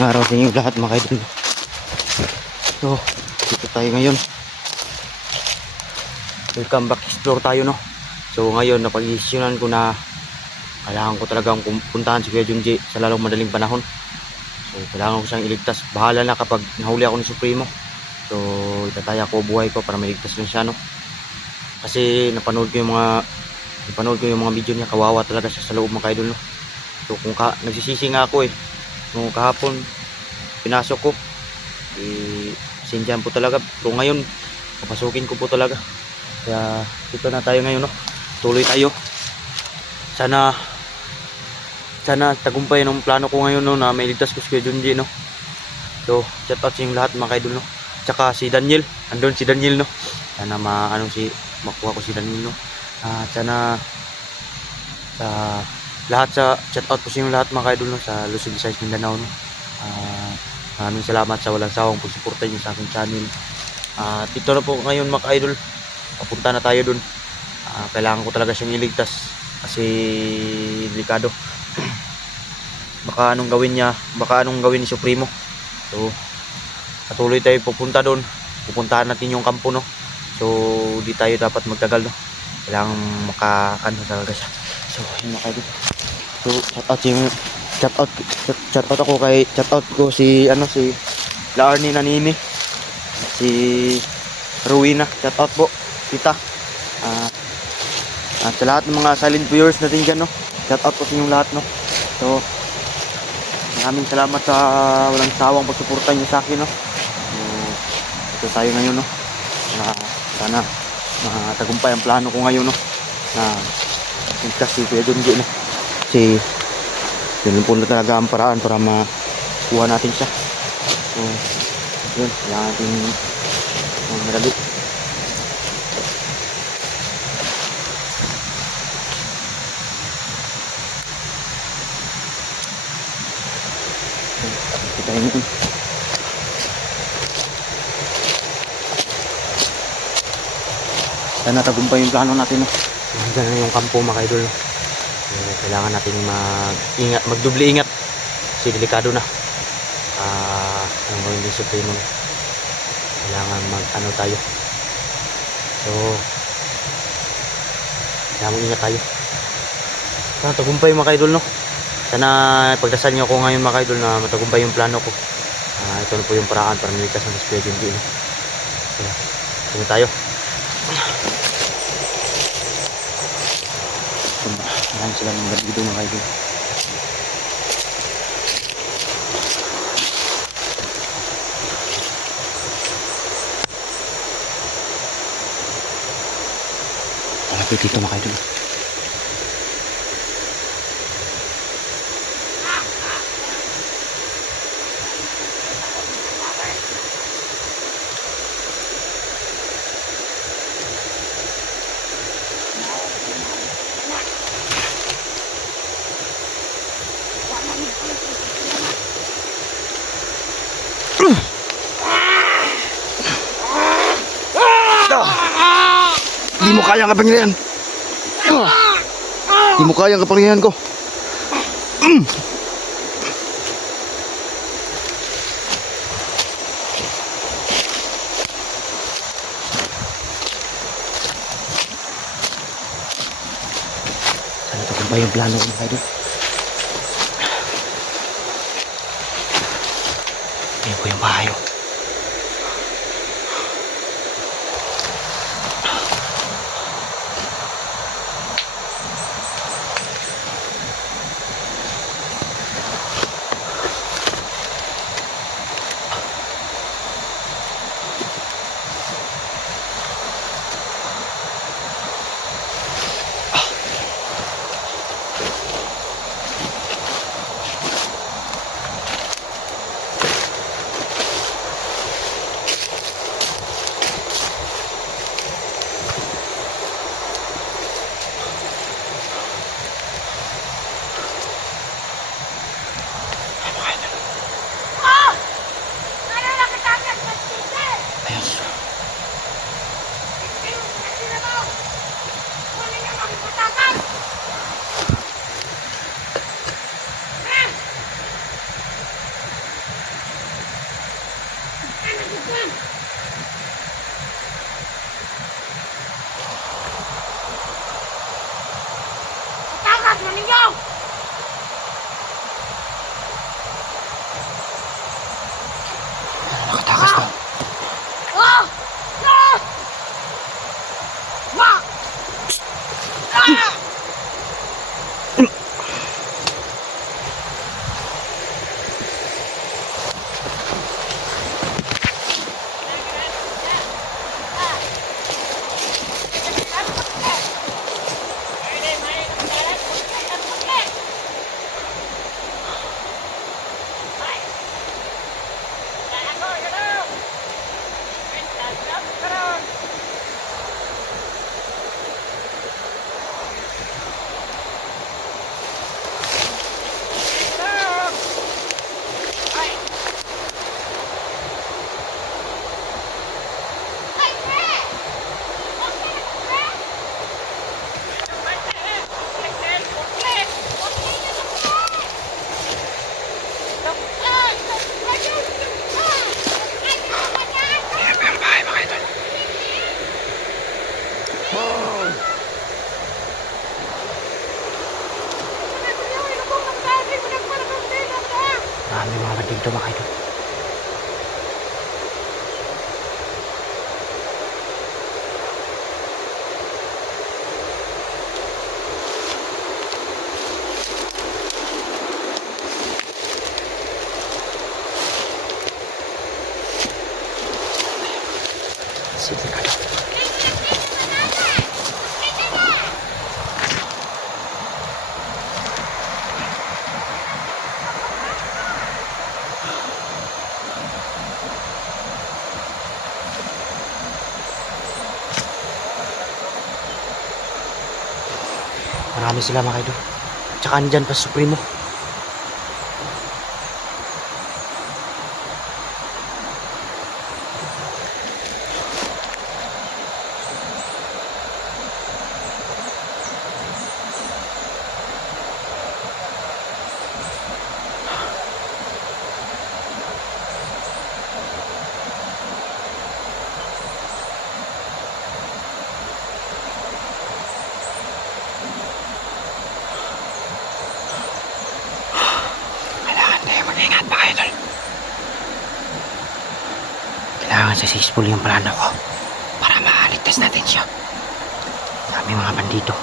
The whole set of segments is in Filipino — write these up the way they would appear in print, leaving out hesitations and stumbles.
Magandang araw sa inyo lahat mga idol. So, dito tayo ngayon. Welcome back, explore tayo no. So ngayon napag-iisyonan ko na kailangan ko talagang puntahan si Kuya Junji sa lalong madaling panahon. So kailangan ko siyang iligtas. Bahala na kapag nahuli ako ni Supremo. So itataya ko buhay ko para maligtas lang siya no. Kasi napanood ko yung mga video niya, kawawa talaga siya sa loob mga idol no. So kung nagsisisi nga ako nung kahapon pinasok ko sindihan po talaga, pero ngayon papasukin ko po talaga. Kaya dito na tayo ngayon no. Tuloy tayo. Sana tagumpay ng plano ko ngayon no, na may ligtas ko si Kuya Junji no. So shout out sa inyong lahat mga idol no. Tsaka si Daniel, andun si Daniel no. Sana makuha ko si Daniel no. Sana sa lahat, sa shout out po sa inyong lahat mga idol no, sa Luzon, Visayas, Mindanao no. Maraming salamat sa walang sawang pagsuporta niyo sa aking channel. Dito na po ngayon mga idol, papunta na tayo dun. Kailangan ko talaga siyang iligtas kasi delikado. Baka anong gawin ni Supremo. So patuloy tayo pupunta dun. Pupuntahan natin yung kampo no. So di tayo dapat magtagal no. Kailangan talaga siya. So yun mga idol. So shout out ko si La Arnie Nanini, si Ruina, shout out po kita. At sa lahat ng mga silent viewers natin dyan no, shout out po sa inyong lahat no. So maraming salamat sa walang sawang pagsuporta niyo sa akin no. Ito tayo ngayon no. Sana matagumpay ang plano ko ngayon no, na ligtas si Kuya Junji no. Kasi yun po na talaga ang paraan para makuha natin siya. So yun, kailangan natin madali. Kita yun. Sana tagumpay yung plano natin no. Hanggang na yung kampo mga idol no. Kailangan natin magdubli ingat kasi delikado na. Ang gawin din Supremo no. Kailangan tayo. So kailangan ingat tayo. Sana tagumpay mga idol no. Sana pagdasal niyo ako ngayon mga idol na matagumpay yung plano ko. Ito na po yung paraan para maligtas ng Kuya Junji no. Ito tayo. Maraming sila ng dito mga idol. Malapit dito mga idol. Di mo kaya ang kapangyarihan. Di mo kaya ang kapangyarihan ko. Sana tagumpay yung plano ko mga idol. Ayun ko yung bahay. Nakatakas to. Marami mga dito mga idol. Sige ka lang. Marami sila mga idol. Tsaka andyan pa Supremo. Kailangan successful yung plano ko para maaligtas natin siya. Dami mga bandito.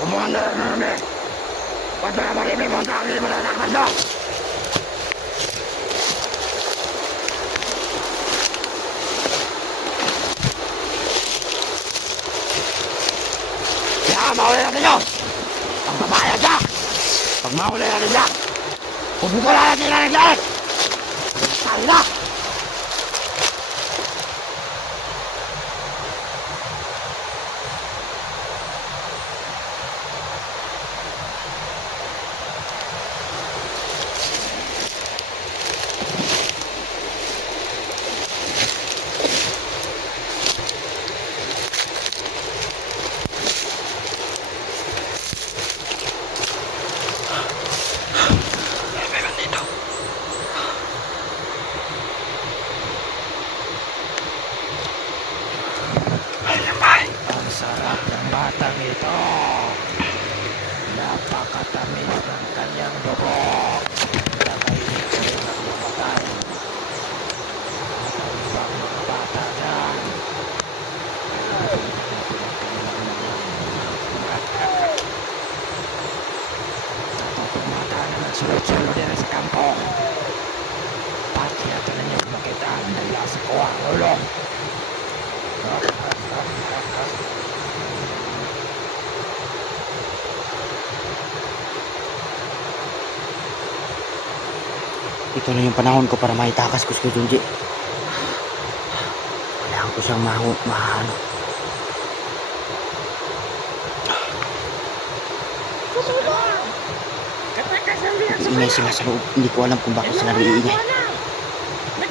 Komanda namin. Pagka marimi mo ang kaki mo na nakanda. Kaya mahuli natin yun. Pagbabayad siya. Pag mahuli natin siya. Pupukulan natin na nagdalit. Sali na. Batang ito, napakatamis ng kanyang dugo. Nakainit ko rin ang mamatay. Matawibang mga bata dyan. ito na yung panahon ko para maitakas ko si Kuya Junji. Kailangan ko siyang maano. Iingay sila sa loob. Hindi ko alam kung bakit sila nag-iingay. Huwag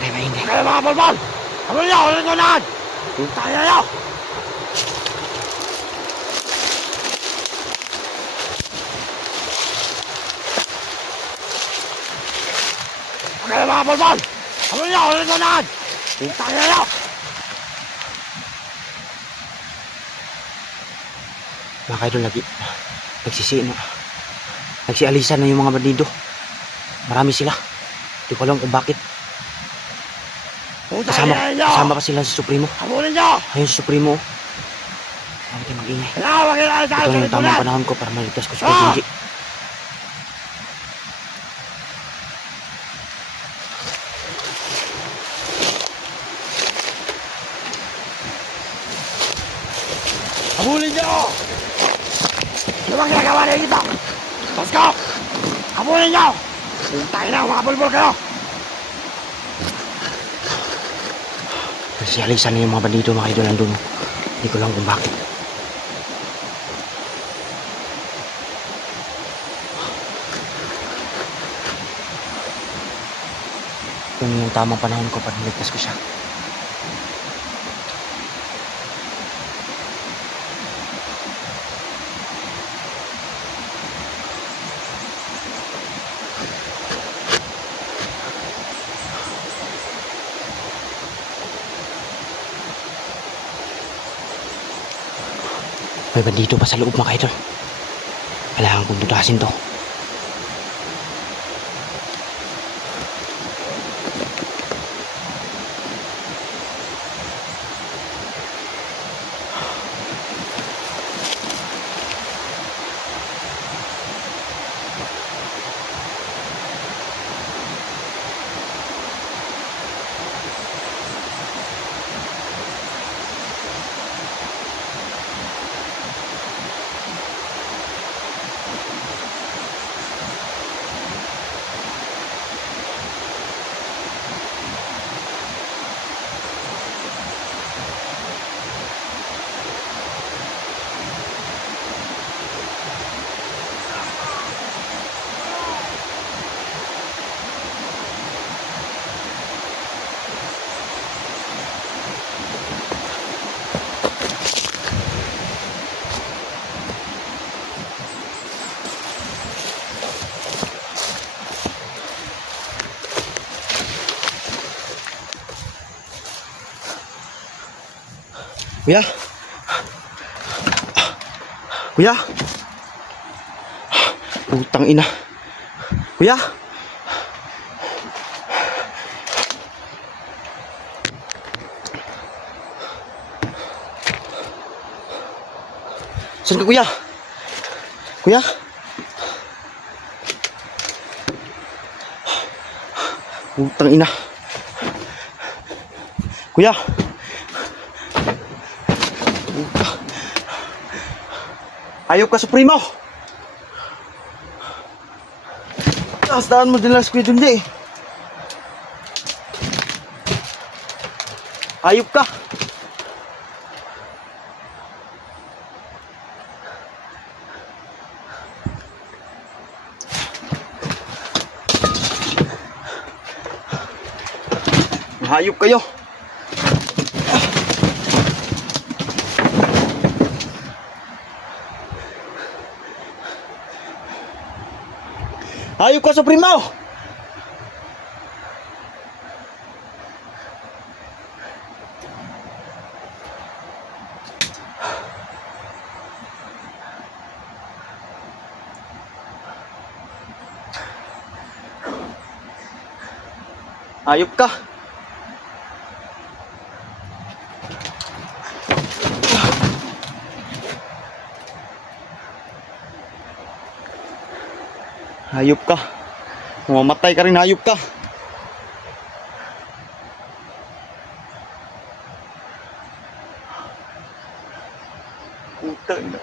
tayo maingay. Kaya mga balbal! Habol niyo! Ulit ko lahat! Tayo niyo! Kaya mga balbal! Habol niyo! Ulit ko lahat! Tayo niyo! Mga kaidol, nagsialisan na yung mga bandido. Marami sila. Hindi ko alam kung bakit. Kasama pa sila si Supremo. Habulin niyo! Ayun si Supremo. Huwag tayo mag-ingay. Ito na yung tamang panahon ko para maligtas ko si Kuya Junji. Habulin niyo! Ano bang ginagawa niyo dito? Let's go! Habulin niyo! Tayo na mga bulbul kayo! Nagsialisan na yung mga bandido, mga idol, nandun. Hindi ko lang kung bakit. Ito na yung tamang panahon ko para maligtas ko siya. May bandido pa sa loob, mga idol. Kailangan kong tutasin to. Kuya? Kuya? Putang ina. Kuya? Saan ka, kuya? Kuya? Putang ina. Kuya? Ayop ka, Supremo! Taas-daan mo din lang si Kuya Junji. Ayop ka! Hayop kayo! Hayop ka, Supremo! Hayop ka! Hayop ka. Mamamatay ka rin, hayop ka. Putang ina.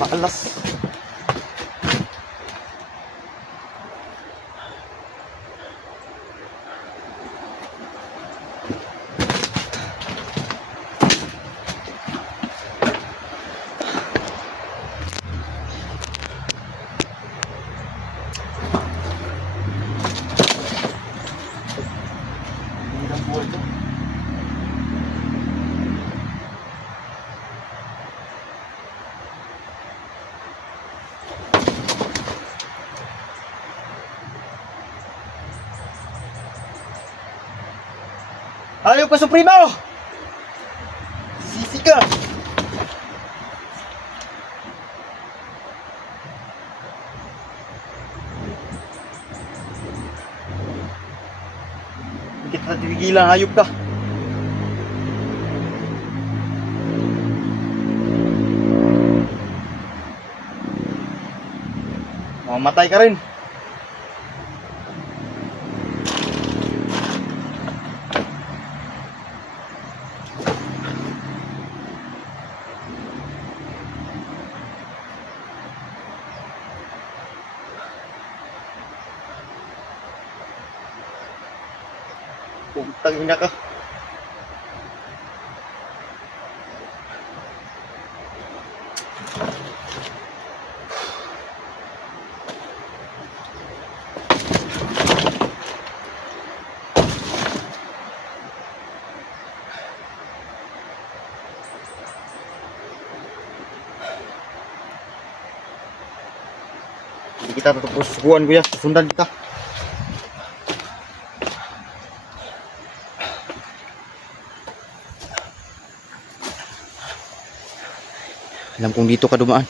Maalas. Hayop ka, Supremo! Sisi ka! Hindi kita titigilan, hayop ka! Mamatay ka rin! Putang ina ka. Hindi kita tutupos sukuan, kuya. Sundan kita. Alam kong dito ka dumaan.